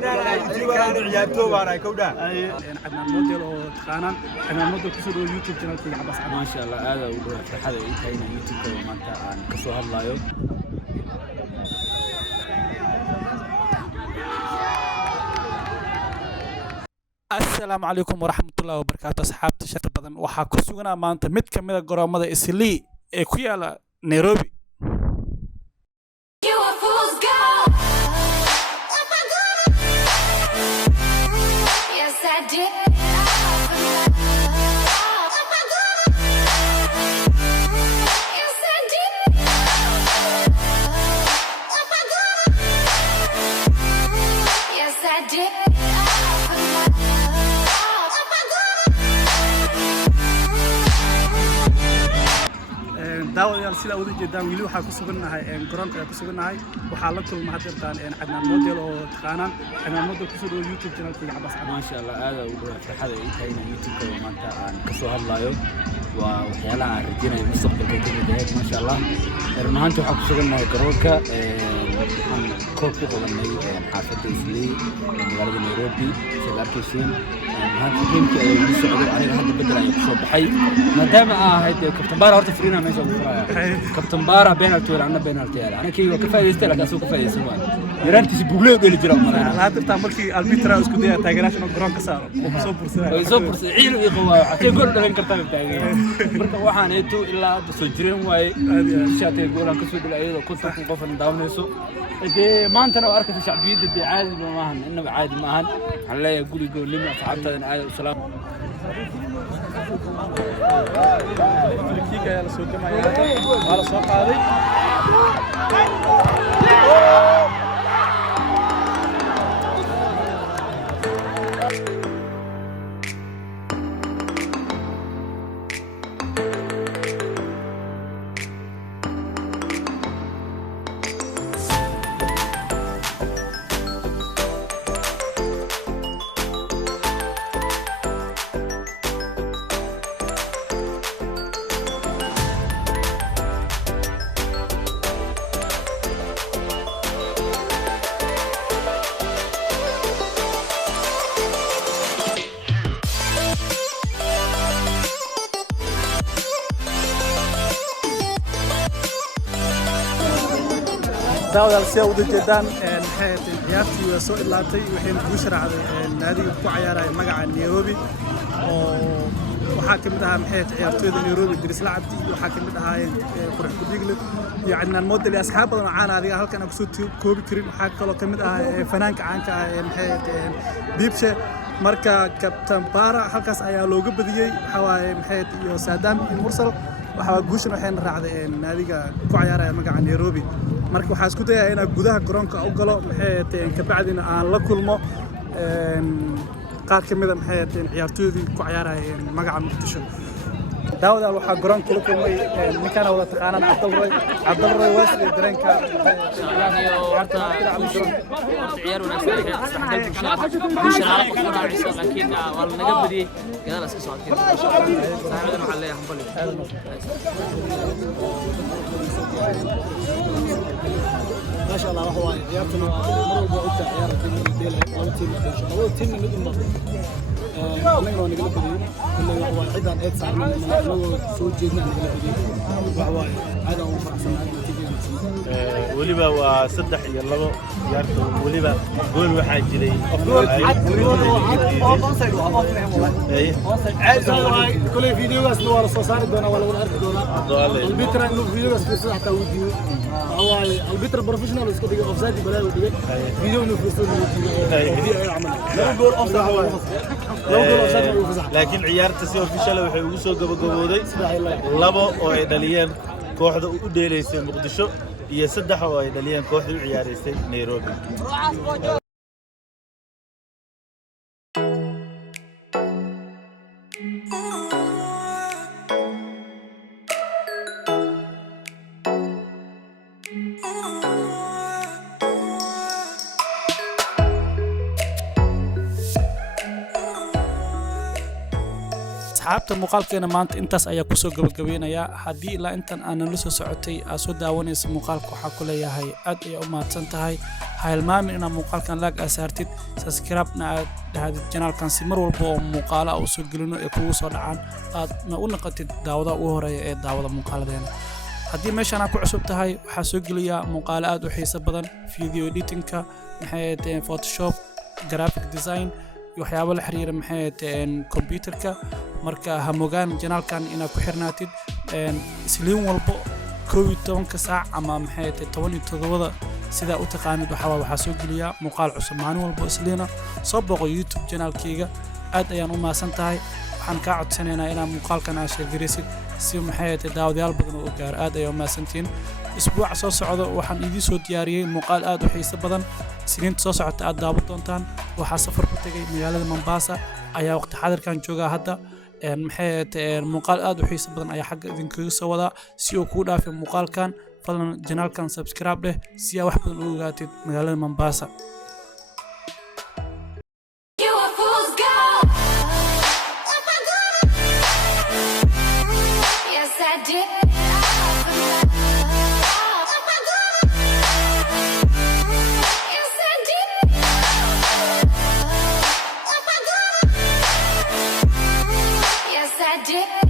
فنان يوتيوبر أنا عيارتو وأنا كودا عندنا موديل أو تقانان عندنا موديل كسر يوتيوب channel كي عباس ما شاء الله هذا فرحة إيتاينا يوتيوب كمان عن كسر هاللايو السلام عليكم ورحمة الله وبركاته أصحابتي شكر بدن waxaa ku suganaa maanta mid ka mid ah garoomada Islii ee ku yaala Nairobi داوديال sida wada jeedaan wili waxa ku suganahay garoonka ku suganahay waxa la kulma hadirtaan عندنا موديل oo taqaanaan عندنا موديل ku soo YouTube channel kii عباس ما شاء الله هذا فرحة إيتاينا يوتيوب كمان عن كسر هاللايو وحيالها رجينا المستقبل كده ما شاء الله رمانت وحق شغلنا كروكا كوب قلنا حافظ إسلي مغرب نيروبي سلاركيشين هذا يمكن يساعد علينا هذا بدل يقصد بحي ما دام هيدا كابتن بارا هرت فرينا ما يسوي كابتن بارا بينالتي ولا عنا بينالتي أنا كي وكفاية يستلق أسوق كفاية سوان يرانتي سبوغلو ديل جرا مرة هذا تعمل كي البيترا اسكو دي تاغراش نو جرون كسار سوبر عيل يقوا حتى يقول دلين كرتان تاغي marka waxaan eeto ilaa hadda soo jireen way shaatay goolan ka soo dhacay oo kunta qof daawanayso ee maantana waa arkay shacbiyada caadi ma ahan inaba caadi ma ahan waxaan leeyahay guriga lima asxaabtana aad u salaam kiga la soo damaya wala soo qaaday داوديال sida wada jeedaan ciyaartii waa soo ilaatay waxayna ku sharaacday naadiga ku ciyaaraya magaca Nairobi oo waxa kamid ah ciyaartooyda Nairobi Idris Lacabdi waxa kamid ahaayeen qurux gudigle iyo cadnaan model iyo asxaab badan oo caan adiga halkan ku soo koobi karin waxa kale kamid ah fanaanka caanka ah Dibshe marka Captain Bara halkaas ayaa looga badiyay waxa waaye iyo Saddam Mursal waxa guushan waxayna raacday naadiga ku ciyaaraya magaca Nairobi marka waxa isku dayaa inaan gudaha garoonka u galo ka bacdina aan la kulmo qaar kamid ah ciyaartooydii ku ciyaaraya magaca Muqdisho داوديال waxa garoonka kula kulmay ninkan wada taqaanaan Cabdalroy Wesley dareenka ciyaar wanaagsan saxdal bulshada ala qofka raacaysa laakiin waa naga badiyay gadaal iska soo adkay saaxiibadana waxa leeyahay hambali ما شاء الله هو عيارتنا مرة وقت عيار الدين أو تيم من أنا نقول بدي كل هو عيدا إتصال من لو سوق جدنا نقول بدي وهو هذا هو فرصة تيجي وليبا وصدح يلا عيارته وليبا جول واحد جري جول عايز كل فيديو بس ولا صار دونا ولا أرك دونا البيتر إنه فيديو بس بس حتى وديو هو البيتر بروفيشنال اسكو دي اوفسايد بلا ودي فيديو انه فيديو فيديو يعمل لو جول اوفسايد laakiin ciyaarta si official waxay ugu soo gabagabooday labo oo ay dhaliyeen kooxda u dheelaysay Muqdisho iyo saddex oo ay dhaliyeen kooxda u ciyaaraysay Nairobi asxaabta muuqaalkeena maanta intaas ayaa kusoo gabagabeynayaa haddii ilaa intan aanan la soo socotay aad soo daawanaysa muuqaalka waxaa ku leeyahay aad ayaa u mahadsan tahay ha hilmaamin inaad muuqaalkan laag aa saartid subscribe-na aad dhahdid janaalkan si mar walba oo muuqaala u soo gelino ee kugu soo dhacaan aadna u noqotid daawada ugu horeeya ee daawada muuqaaladeena haddii meeshaan aad ku cusub tahay waxaa soo geliyaa muuqaalo aad u xiiso badan video editingka maxay ahayd photoshop graphic design iyo waxyaabo la xiriira maxay ahayd computerka marka ha mogaan janaalkan inaad ku xirnaatid isliin walbo 12 saac ama maxay ahayd 17 sida u taqaanid waxaa soo geliyaa muuqaal cusub maalin walbo isliina soo booqo YouTube janaalkayga aad ayaan u maasan tahay waxaan kaa codsanaynaa inaad muuqaalkan aad share garaysid si maxay ahayd daawadayaal badan oo gaar aad ayaa u maasantiin isbuuca soo socdo waxaan idin soo diyaariyay muuqaal aad u xiiso badan siniinta soo socota aad daawan doontaan waxaa safar ku tagay magaalada Mombasa ayaa waqti xadirkan jooga hadda maxay ahayd muuqaal aad u xiiso badan ayaa xagga idinkaga soo wadaa si uu ku dhaafay muuqaalkan fadlan janaalkan subscribe leh si aad wax badan u ogaatid magaalada Mombasa I did.